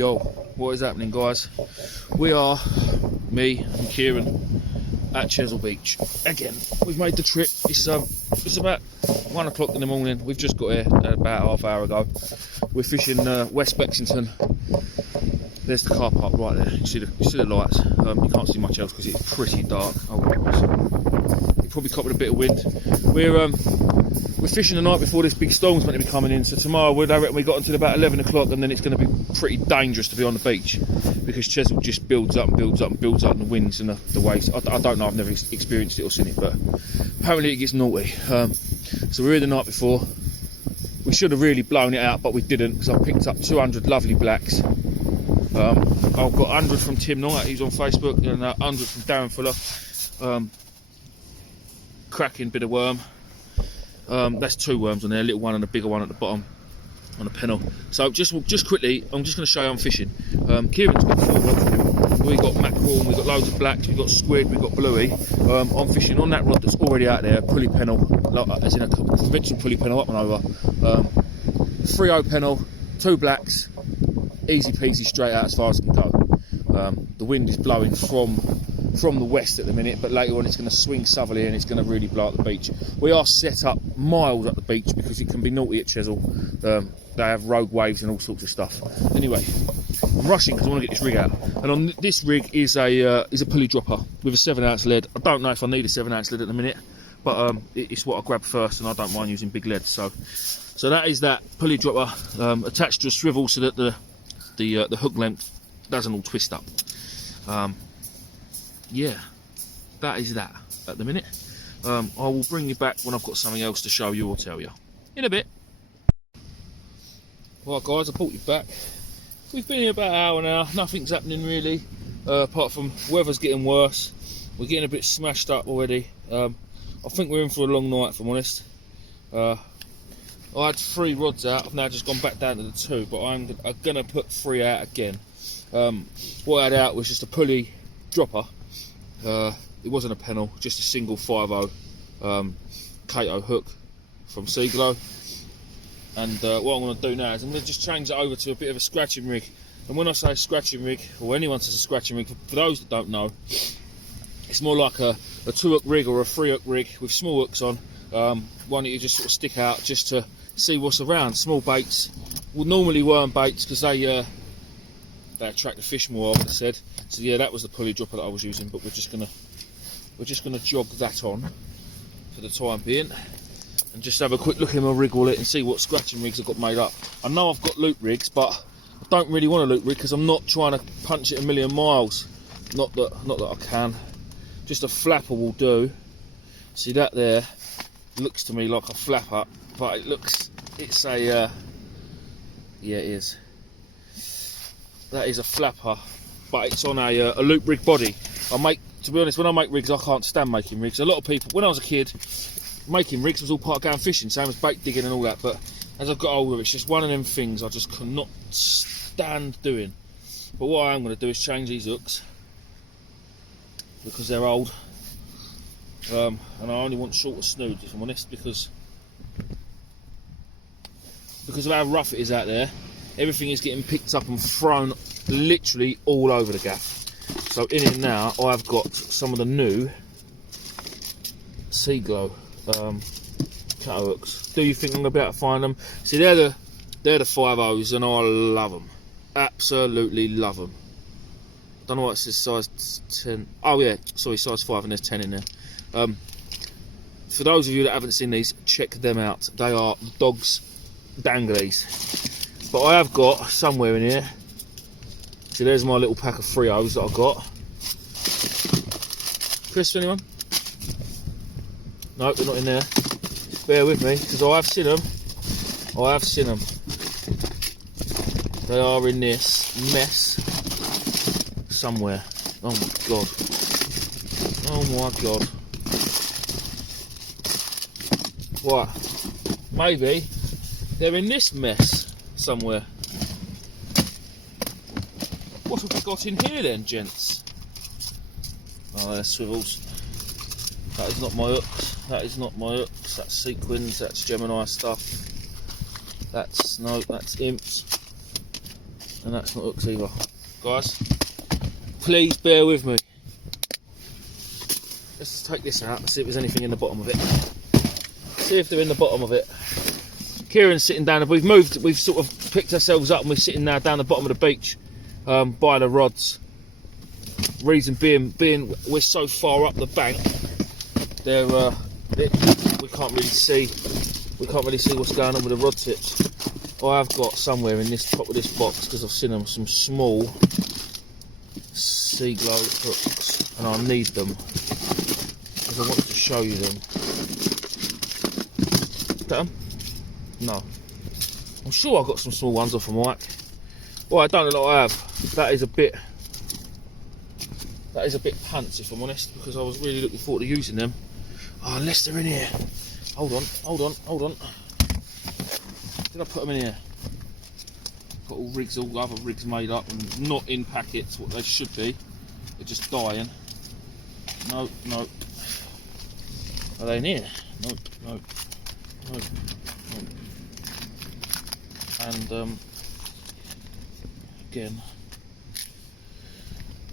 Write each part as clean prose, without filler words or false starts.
Yo, what is happening, guys? We are, me and Kieran, at Chesil Beach again. We've made the trip. It's about 1 o'clock in the morning. We've just got here about half hour ago. We're fishing West Bexington. There's the car park right there. You see the lights. You can't see much else because it's pretty dark. Oh, you probably caught with a bit of wind. We're fishing the night before this big storm's meant to be coming in. So tomorrow, I reckon we got until about 11 o'clock, and then it's going to be pretty dangerous to be on the beach because Chesil just builds up and builds up and builds up, and the winds and the waves. I don't know. I've never experienced it or seen it, but apparently it gets naughty. So we're here the night before. We should have really blown it out, but we didn't because I picked up 200 lovely blacks. I've got 100 from Tim Knight, he's on Facebook, and 100 from Darren Fuller. Cracking bit of worm. That's 2 worms on there, a little one and a bigger one at the bottom on a pennel. So just quickly, I'm just going to show you I'm fishing. Kieran's got 4 rods. We've got mackerel, we've got loads of blacks, we've got squid, we've got bluey. I'm fishing on that rod that's already out there, pulley pennel, as in a conventional pulley pennel up and over. 3/0 pennel, 2 blacks, easy peasy straight out as far as it can go. The wind is blowing from the west at the minute, but later on it's going to swing southerly and it's going to really blow up the beach. We are set up miles up the beach because it can be naughty at Chesil. They have rogue waves and all sorts of stuff. Anyway, I'm rushing because I want to get this rig out. And on this rig is a pulley dropper with a 7-ounce lead. I don't know if I need a 7-ounce lead at the minute, but it's what I grabbed first, and I don't mind using big lead. So that is that pulley dropper attached to a swivel so that the hook length doesn't all twist up. Yeah, that is that at the minute. I will bring you back when I've got something else to show you or tell you in a bit. Right guys, I brought you back. We've been here about an hour now. Nothing's happening really, apart from weather's getting worse. We're getting a bit smashed up already. I think we're in for a long night, if I'm honest. I had 3 rods out. I've now just gone back down to the 2, but I'm gonna put 3 out again. What I had out was just a pulley dropper. It wasn't a pennel, just a single 5/0 Kato hook from Seaglow. And what I'm going to do now is I'm going to just change it over to a bit of a scratching rig. And when I say scratching rig, or anyone says a scratching rig, for those that don't know, it's more like a 2-hook rig or a 3-hook rig with small hooks on. One that you just sort of stick out just to see what's around. Small baits, well, normally worm baits because they attract the fish more, I would have said. So yeah, that was the pulley dropper that I was using, but we're just gonna jog that on for the time being and just have a quick look in my rig wallet and see what scratching rigs I've got made up. I know I've got loop rigs, but I don't really want a loop rig because I'm not trying to punch it a million miles. Not that I can. Just a flapper will do. See that there? Looks to me like a flapper, but it's a yeah, it is. That is a flapper, but it's on a loop rig body. To be honest, when I make rigs, I can't stand making rigs. A lot of people, when I was a kid, making rigs was all part of going fishing, same as bait digging and all that. But as I've got older, it's just one of them things I just cannot stand doing. But what I am going to do is change these hooks because they're old, and I only want shorter snoods, if I'm honest, because of how rough it is out there. Everything is getting picked up and thrown literally all over the gaff. So in it now, I've got some of the new Seaglow Kato hooks. Do you think I'm gonna be able to find them? See, they're the 5/0s, and I love them. Absolutely love them. Don't know what it says, size 10. Oh yeah, sorry, size 5, and there's 10 in there. For those of you that haven't seen these, check them out. They are dogs danglies. But I have got somewhere in here. See, there's my little pack of 3/0s that I've got. Chris, anyone? No, they're not in there. Bear with me, because I have seen them. They are in this mess somewhere. Oh my god. Oh my god. What? Maybe they're in this mess somewhere. What have we got in here then, gents? Oh, there's swivels. That is not my hooks. That is not my hooks. That's sequins. That's Gemini stuff. That's imps. And that's not hooks either. Guys, please bear with me. Let's take this out and see if there's anything in the bottom of it. See if they're in the bottom of it. Kieran's sitting down. We've sort of picked ourselves up and we're sitting now down the bottom of the beach by the rods. Reason being we're so far up the bank, we can't really see what's going on with the rod tips. I have got somewhere in this top of this box, because I've seen them, some small sea glow hooks, and I need them because I wanted to show you them. Them? No. I'm sure I've got some small ones off of Mike. Well, I don't know what I have. That is a bit pants, if I'm honest, because I was really looking forward to using them. Oh, unless they're in here. Hold on. Did I put them in here? Got all other rigs made up and not in packets, what they should be. They're just dying. No. Are they in here? No. And again,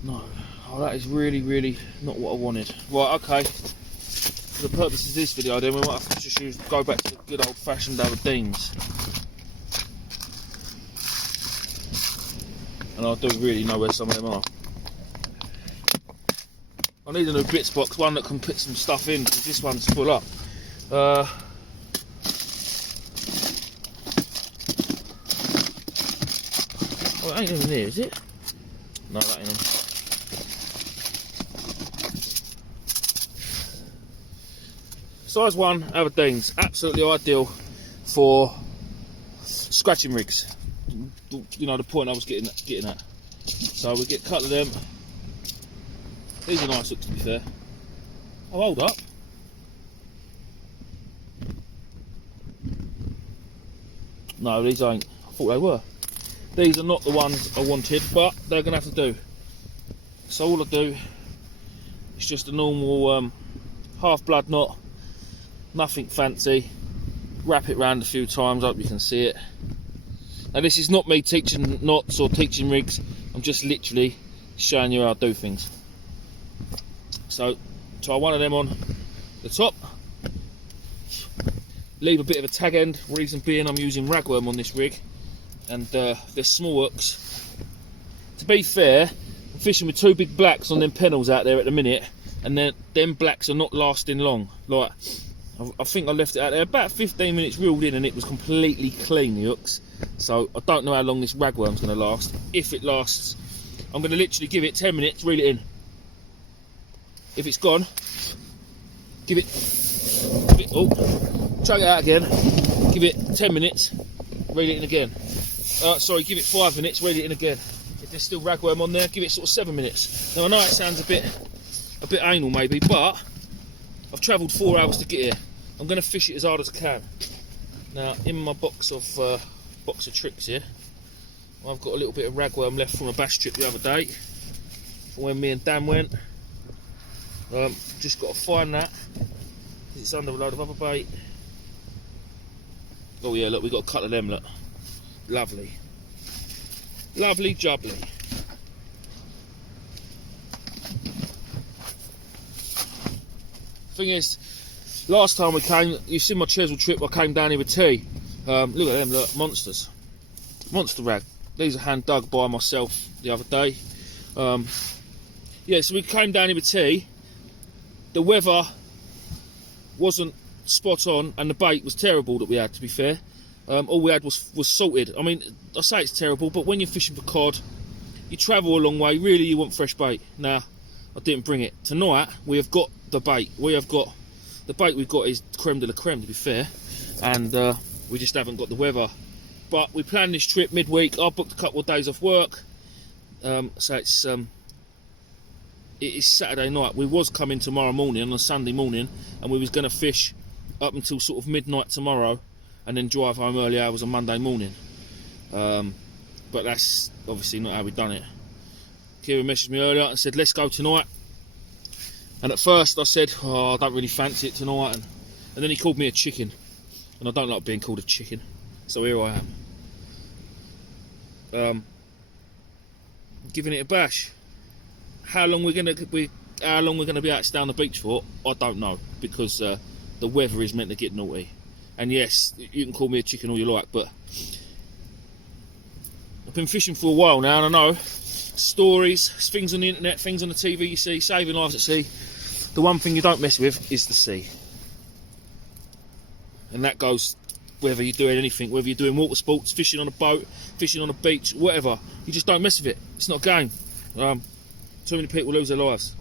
no. Oh, that is really not what I wanted. Right, okay. For the purposes of this video, then we might have to just go back to the good old-fashioned Aberdeens. And I do really know where some of them are. I need a new bits box, one that can put some stuff in, because this one's full up. Oh, it ain't in there, is it? No, that ain't in. Size 1 Aberdeens, absolutely ideal for scratching rigs. You know, the point I was getting at. So we get a couple of them. These are nice hooks, to be fair. Oh, hold up. No, these ain't. I thought they were. These are not the ones I wanted, but they're going to have to do. So all I do is just a normal half blood knot, nothing fancy. Wrap it round a few times, hope you can see it. Now this is not me teaching knots or teaching rigs, I'm just literally showing you how I do things. So tie one of them on the top, leave a bit of a tag end, reason being I'm using ragworm on this rig, and they're small hooks. To be fair, I'm fishing with 2 big blacks on them pennels out there at the minute, and them blacks are not lasting long. Like, I think I left it out there about 15 minutes reeled in and it was completely clean, the hooks. So I don't know how long this ragworm's going to last. If it lasts, I'm going to literally give it 10 minutes, reel it in. If it's gone, give it oh, chuck it out again, give it 10 minutes, reel it in again. Sorry, give it 5 minutes, reel it in again. If there's still ragworm on there, give it sort of 7 minutes. Now I know it sounds a bit anal maybe, but I've travelled 4 hours to get here. I'm going to fish it as hard as I can. Now, in my box of tricks here, I've got a little bit of ragworm left from a bass trip the other day, from when me and Dan went. Just got to find that, because it's under a load of other bait. Oh yeah, look, we got a couple of them, look. Lovely. Lovely jubbly. Thing is, last time we came, you've seen my Chesil trip, I came down here with tea. Look at them, look, monsters. Monster rag. These are hand dug by myself the other day. Yeah, so we came down here with tea. The weather wasn't spot on and the bait was terrible that we had, to be fair. All we had was salted. I mean, I say it's terrible, but when you're fishing for cod, you travel a long way, really you want fresh bait. Now, I didn't bring it. Tonight, we have got the bait. The bait we've got is creme de la creme, to be fair. And we just haven't got the weather. But we planned this trip midweek. I booked a couple of days off work. So it is Saturday night. We was coming tomorrow morning, on a Sunday morning, and we was going to fish up until sort of midnight tomorrow, and then drive home early hours on Monday morning. But that's obviously not how we've done it. Kieran messaged me earlier and said, let's go tonight. And at first I said, oh, I don't really fancy it tonight. And then he called me a chicken. And I don't like being called a chicken. So here I am. giving it a bash. How long we're gonna be out down the beach for, I don't know, because the weather is meant to get naughty. And yes, you can call me a chicken all you like, but I've been fishing for a while now, and I know stories, things on the internet, things on the TV you see, saving lives at sea. The one thing you don't mess with is the sea. And that goes whether you're doing anything, whether you're doing water sports, fishing on a boat, fishing on a beach, whatever. You just don't mess with it. It's not a game. Too many people lose their lives.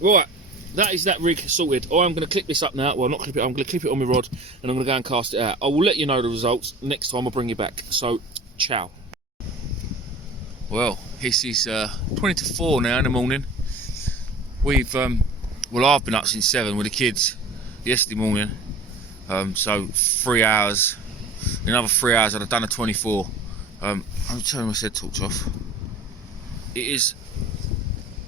Right, that is that rig sorted. I'm going to clip this up now. Well, not clip it, I'm going to clip it on my rod, and I'm going to go and cast it out. I will let you know the results next time I bring you back. So, ciao. Well, this is 20 to 4 now in the morning. We've, well, I've been up since 7 with the kids yesterday morning. So 3 hours. In another 3 hours I'd have done a 24. I'm telling my said torch off. It is,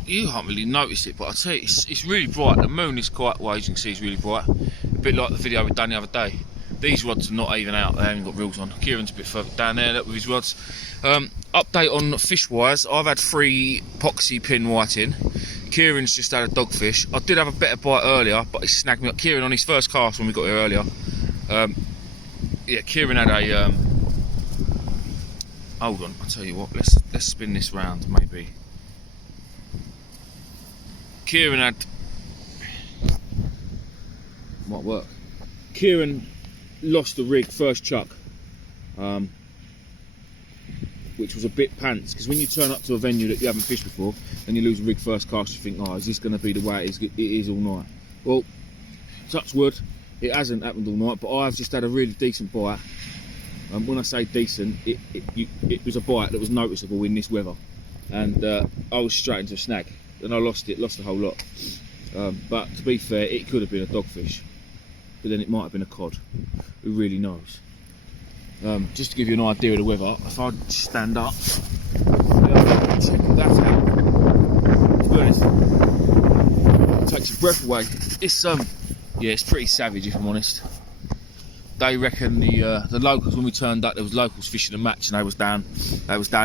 you can't really notice it, but I tell you, it's really bright. The moon is quite, well, as you can see, it's really bright. A bit like the video we done the other day. These rods are not even out, they haven't got reels on. Kieran's a bit further down there, look, with his rods. Update on fish wise, I've had 3 epoxy pin whiting. Kieran's just had a dogfish. I did have a better bite earlier, but he snagged me up. Kieran on his first cast when we got here earlier. Yeah, Kieran had a. Hold on, I'll tell you what. Let's spin this round, maybe. Kieran had. Might work. Kieran lost the rig first chuck, which was a bit pants, because when you turn up to a venue that you haven't fished before and you lose a rig first cast, you think, oh, is this going to be the way it is all night? Well, touch wood, it hasn't happened all night, but I've just had a really decent bite. When I say decent, it was a bite that was noticeable in this weather, and I was straight into a snag, and I lost a whole lot. But to be fair, it could have been a dogfish, but then it might have been a cod. Who really knows? Just to give you an idea of the weather, if I stand up, check that out. To be honest, it takes your breath away. It's yeah, it's pretty savage, if I'm honest. They reckon the locals, when we turned up, there was locals fishing a match, and they was down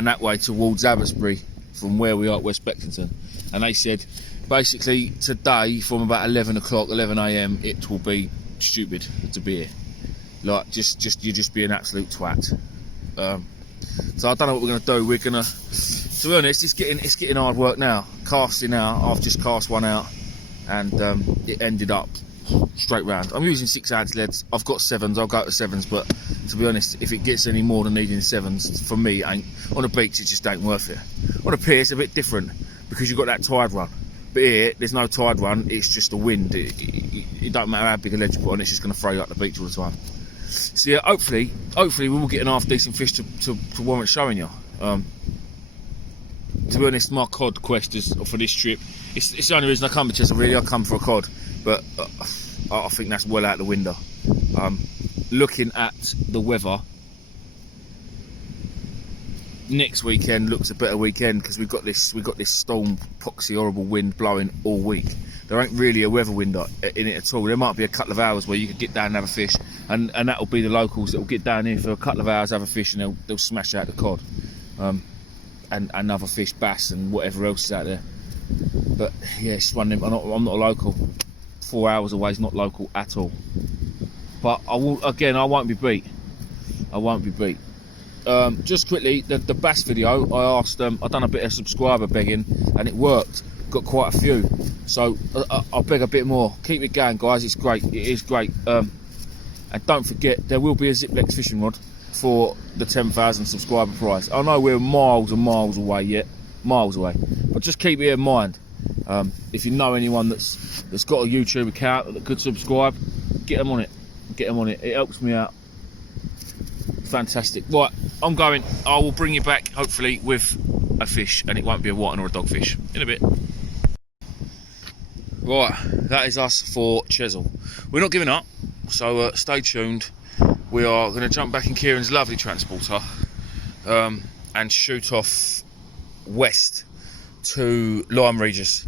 that way towards Abbotsbury from where we are at West Beckington, and they said basically today from about 11 o'clock, 11 a.m, it will be stupid to be here. Like you just be an absolute twat. So I don't know what we're gonna do. We're gonna, to be honest, it's getting hard work now. Casting out, I've just cast one out, and it ended up straight round. I'm using 6-ounce leads. I've got 7s. I'll go to 7s, but to be honest, if it gets any more than needing 7s, for me, ain't on a beach. It just ain't worth it. On a pier, it's a bit different because you've got that tide run. But here, there's no tide run. It's just a wind. It don't matter how big a lead you put on. It's just gonna throw you up the beach all the time. So yeah, hopefully we will get an half decent fish to warrant showing you. To be honest, my cod quest is for this trip. It's the only reason I come to Chisel, really. I come for a cod, but I think that's well out the window. Looking at the weather, next weekend looks a better weekend because we've got this storm, poxy, horrible wind blowing all week. There ain't really a weather window in it at all. There might be a couple of hours where you could get down and have a fish, and that'll be the locals that will get down here for a couple of hours, have a fish, and they'll smash out the cod, and other fish, bass, and whatever else is out there. But yeah, it's one of them. I'm not a local. 4 hours away is not local at all. But I won't be beat. I won't be beat. Just quickly, the bass video, I asked I've done a bit of subscriber begging, and it worked. Got quite a few, so I'll beg a bit more. Keep it going, guys. It's great. It is great. And don't forget, there will be a Ziplex fishing rod for the 10,000 subscriber prize. I know we're miles and miles away yet, miles away, but just keep it in mind. If you know anyone that's got a YouTube account that could subscribe, get them on it. Get them on it. It helps me out. Fantastic. Right, I'm going. I will bring you back hopefully with a fish, and it won't be a whiting or a dogfish. In a bit. Right, that is us for Chesil. We're not giving up, so stay tuned. We are going to jump back in Kieran's lovely transporter and shoot off west to Lyme, Regis.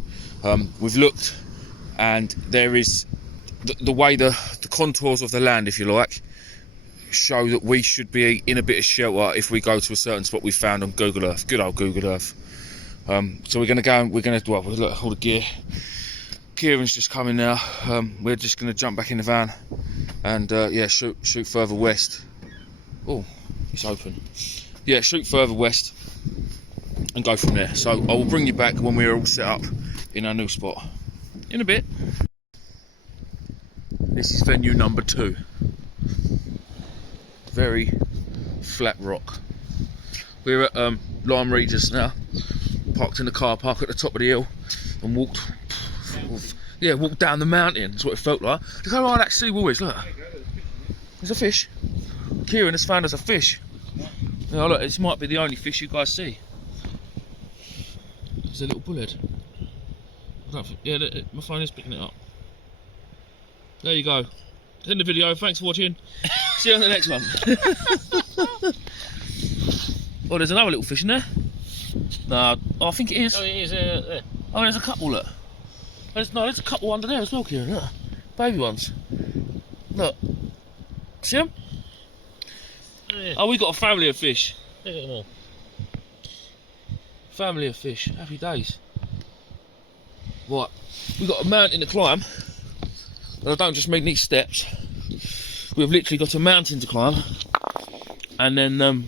We've looked, and there is the way the contours of the land, if you like, show that we should be in a bit of shelter if we go to a certain spot we found on Google Earth. Good old Google Earth. So we're going to go and we'll look at all the gear. Kieran's just coming now. We're just going to jump back in the van and yeah, shoot further west. Oh, it's open. Yeah, shoot further west and go from there. So I will bring you back when we're all set up in our new spot in a bit. This is venue number 2. Very flat rock. We're at Lyme Regis now. Parked in the car park at the top of the hill and walked down the mountain. That's what it felt like. Look how high that sea wall is, look. There's a fish. Kieran has found us a fish. Now look, this might be the only fish you guys see. There's a little bullhead. Yeah, my phone is picking it up. There you go. End the video. Thanks for watching. See you on the next one. Oh, there's another little fish in there. No, I think it is. Oh, it is there. Oh, there's a couple, look. There's a couple under there as well, Kieran, look. Baby ones. Look. See them? Oh, yeah. Oh, we got a family of fish. Look at them all. Family of fish. Happy days. Right. We've got a mountain to climb. And I don't just mean these steps. We've literally got a mountain to climb. And then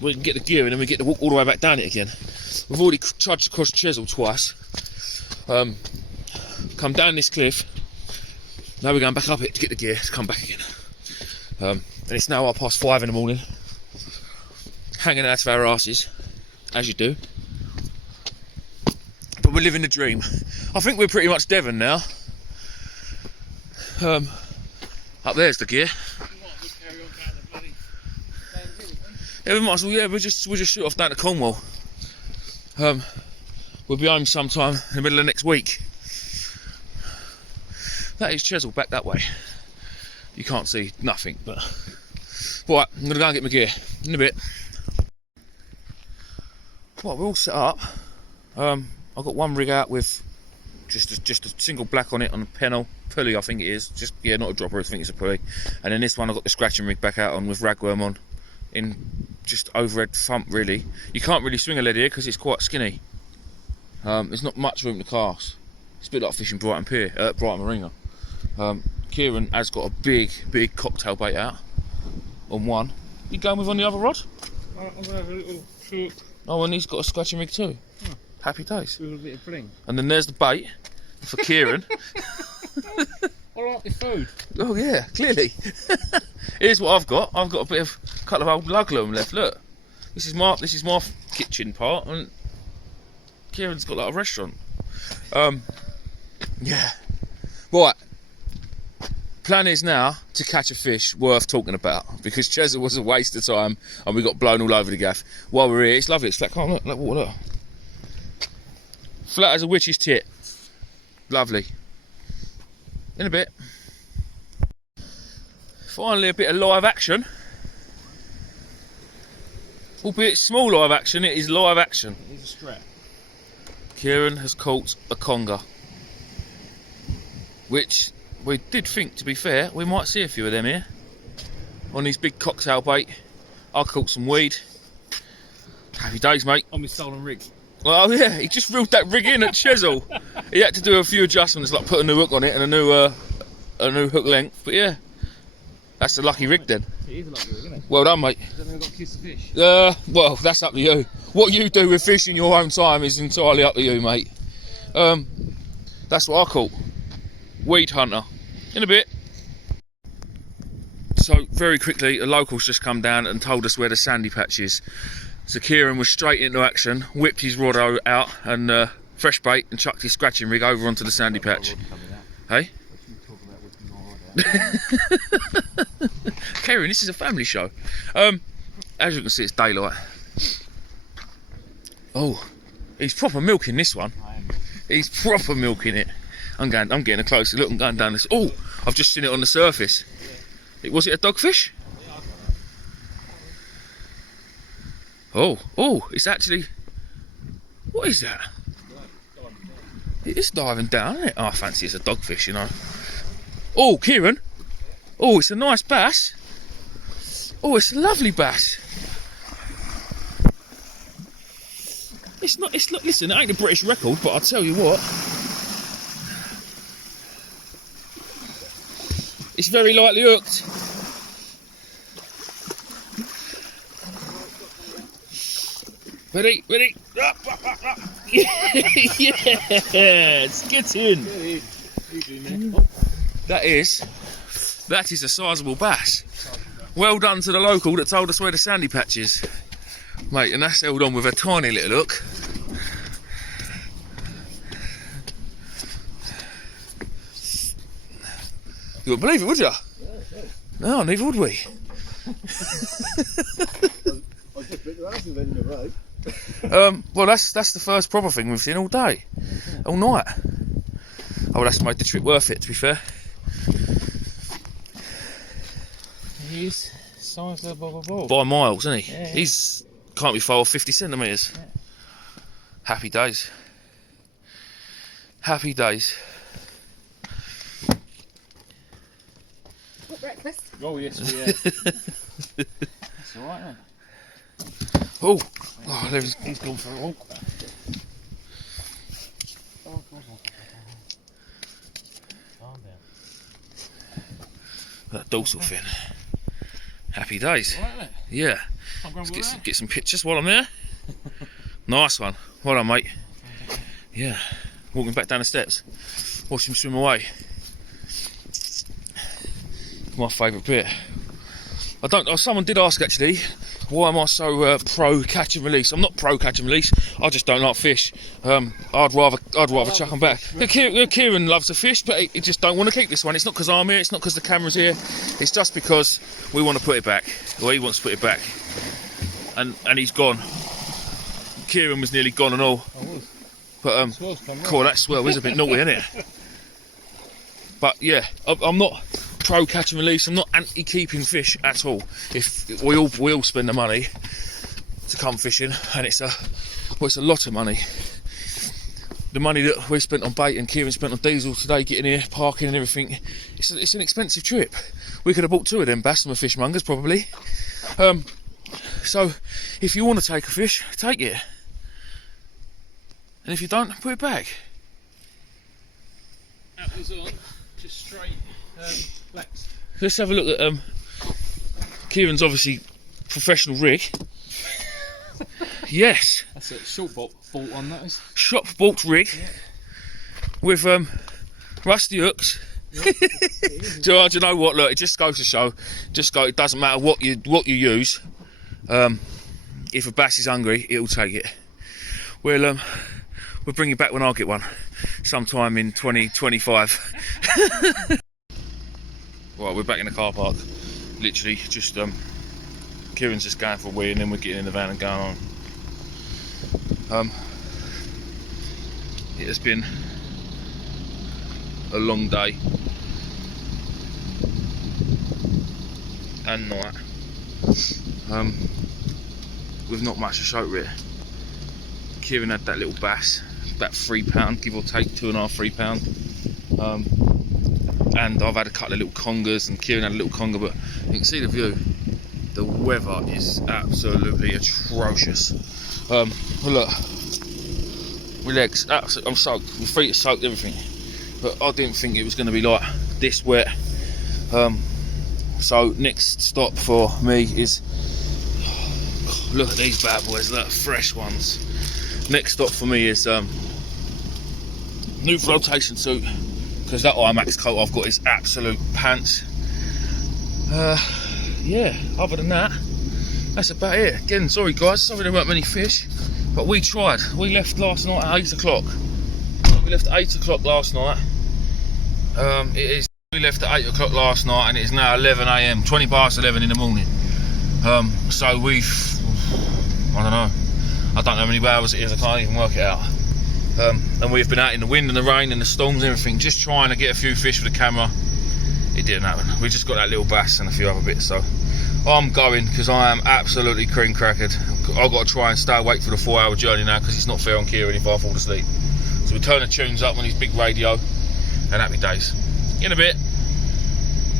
we can get the gear and then we get to walk all the way back down it again. We've already trudged across Chisel twice. Come down this cliff. Now we're going back up it to get the gear to come back again. And it's now 5:30 in the morning. Hanging out of our asses, as you do. But we're living the dream. I think we're pretty much Devon now. Up there's the gear. Yeah, we might as well. Yeah, we'll just shoot off down to Cornwall. We'll be home sometime in the middle of next week. That is Chesil back that way. You can't see nothing, but right, I'm gonna go and get my gear in a bit. Right, we're all set up. I've got one rig out with just a single black on it on a pulley, I think it is. Just yeah, not a dropper. I think it's a pulley. And then this one I've got the scratching rig back out on with ragworm on, in just overhead thump really. You can't really swing a lead here because it's quite skinny. There's not much room to cast. It's a bit like fishing Brighton Pier, Brighton Marina. Kieran has got a big cocktail bait out on one. You going with on the other rod? I'm gonna have a little shoot. Oh, and he's got a scratching rig too. Oh. Happy days. With a bit of fling. And then there's the bait for Kieran. I like the food. Oh yeah, clearly. Here's what I've got. I've got a couple of old lug loom left. Look, this is my kitchen part, and Kieran's got like a restaurant. Yeah. Right. Plan is now to catch a fish worth talking about, because Chesil was a waste of time and we got blown all over the gaff. While we're here, it's lovely. It's flat. Come on, look, water. Look. Flat as a witch's tit. Lovely. In a bit. Finally, a bit of live action. Albeit small live action, it is live action. Here's a strap. Kieran has caught a conger, which we did think, to be fair, we might see a few of them here on these big cocktail bait. I caught some weed. Happy days, mate. On my stolen rig. Well, yeah, he just reeled that rig in at Chesil. He had to do a few adjustments, like put a new hook on it and a new hook length. But yeah, that's a lucky rig then. It is a lucky rig, isn't it? Well done, mate. Then we've got to kiss the fish. Well, that's up to you. What you do with fish in your own time is entirely up to you, mate. That's what I caught. Weed hunter. In a bit. So very quickly, a local's just come down and told us where the sandy patch is. So Kieran was straight into action, whipped his rod out and fresh bait, and chucked his scratching rig over onto the sandy patch. Hey? Kieran, this is a family show. As you can see, it's daylight. Oh, he's proper milking this one. He's proper milking it. I'm getting a closer look. I'm going down this. Oh, I've just seen it on the surface. Was it a dogfish? Oh, it's actually. What is that? It is diving down, isn't it? Oh, I fancy it's a dogfish, you know. Oh, Kieran. Oh, it's a nice bass. Oh, it's a lovely bass. It's not, listen, it ain't a British record, but I'll tell you what. It's very lightly hooked. Ready? Up. Yes, get in. That is a sizable bass. Well done to the local that told us where the sandy patch is. Mate, and that's held on with a tiny little hook. You wouldn't believe it, would you? No, neither would we. Well, that's the first proper thing we've seen all day, all night. Oh, that's made the trip worth it, to be fair. He's size of a ball. By miles, isn't he? Yeah. He's can't be far off 50 centimetres. Yeah. Happy days. Happy days. What, breakfast? Oh yes, That's all right then. Oh, He's gone for a walk. Calm down. that dorsal fin. Happy days. All right then. Yeah. I'm going Let's get some pictures while I'm there. Nice one. Well done, mate. Yeah. Walking back down the steps. Watch him swim away. My favourite bit. Someone did ask actually, why am I so pro catch and release? I'm not pro catch and release. I just don't like fish. I'd rather chuck them back. Kieran loves to fish, but he just don't want to keep this one. It's not because I'm here. It's not because the camera's here. It's just because we want to put it back, or he wants to put it back, and he's gone. Kieran was nearly gone and all. But cool, that swell is a bit naughty, isn't it? But yeah, I'm not pro catch and release. I'm not anti keeping fish at all. If we all spend the money to come fishing, and it's a lot of money. The money that we spent on bait and Kieran spent on diesel today, getting here, parking and everything. It's an expensive trip. We could have bought 2 of them bass from the fishmongers probably. So if you want to take a fish, take it. And if you don't, put it back. That was on, just straight flex. Let's have a look at Kieran's obviously professional rig. Yes. That's a short bolt on that is. Shop bought rig, yeah. With rusty hooks. Yeah, do you know what? Look, it just goes to show. It doesn't matter what you use. If a bass is hungry, it'll take it. We'll bring it back when I get one, sometime in 2025. Right, we're back in the car park. Literally, just Kieran's just going for a wee, and then we're getting in the van and going on. It has been a long day and night. With not much to show it. Kieran had that little bass, about £3, give or take, 2.5–3 pound. And I've had a couple of little congers, and Kieran had a little conger, but you can see the view. The weather is absolutely atrocious. Look, my legs, I'm soaked, my feet are soaked, everything. But I didn't think it was going to be like this wet. So next stop for me is, look at these bad boys, look, fresh ones. Next stop for me is new flotation suit, because that IMAX coat I've got is absolute pants. Yeah, other than that, that's about it. Again, sorry guys, sorry there weren't many fish, but we tried. We left last night at 8 o'clock. We left at 8 o'clock last night. We left at 8 o'clock last night, and it is now 11 AM, 20 past 11 in the morning. So I don't know how many hours it is, I can't even work it out. And we've been out in the wind and the rain and the storms and everything, just trying to get a few fish with the camera. It didn't happen. We just got that little bass and a few other bits, so I'm going because I am absolutely cream crackered. I've got to try and stay awake for the 4-hour journey now, because it's not fair on Kieran if I fall asleep. So we turn the tunes up on his big radio, and happy days. In a bit.